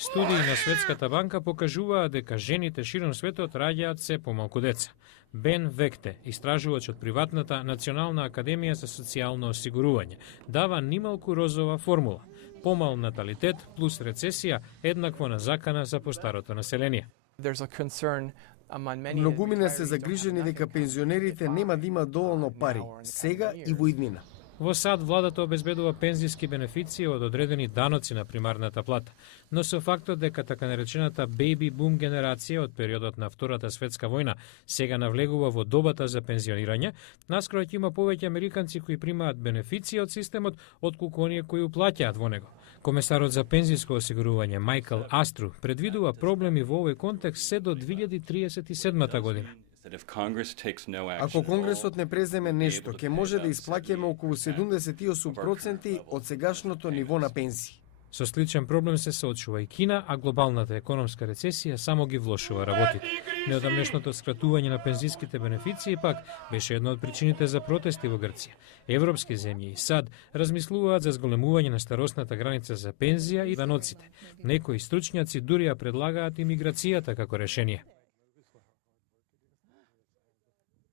Студии на Светската банка покажуваат дека жените широм светот раѓаат се помалку деца. Бен Векте, истражувач од приватната Национална академија за социјално осигурување, дава нималку розова формула. Помал наталитет плюс рецесија еднакво на закана за постарото население. Многумина се загрижени дека пензионерите нема да имаат доволно пари, сега и во иднина. Во САД владата обезбедува пензиски бенефиции од одредени даноци на примарната плата, но со фактот дека така наречената бејби бум генерација од периодот на Втората светска војна сега навлегува во добата за пензионирање, наскоро ќе има повеќе американци кои примаат бенефиции од системот отколку оние кои уплаќаат во него. Комесарот за пензиско осигурување Майкл Астру предвидува проблеми во овој контекст се до 2037 година. Ако Конгресот не преземе нешто, ќе може да исплаќаме околу 78% од сегашното ниво на пензии. Со сличен проблем се соочува и Кина, а глобалната економска рецесија само ги влошува работите. Неодамнешното скратување на пензиските бенефиции пак беше една од причините за протести во Грција. Европски земји и САД размислуваат за зголемување на старосната граница за пензија и даноците. Некои стручњаци дури ја предлагаат имиграцијата како решение.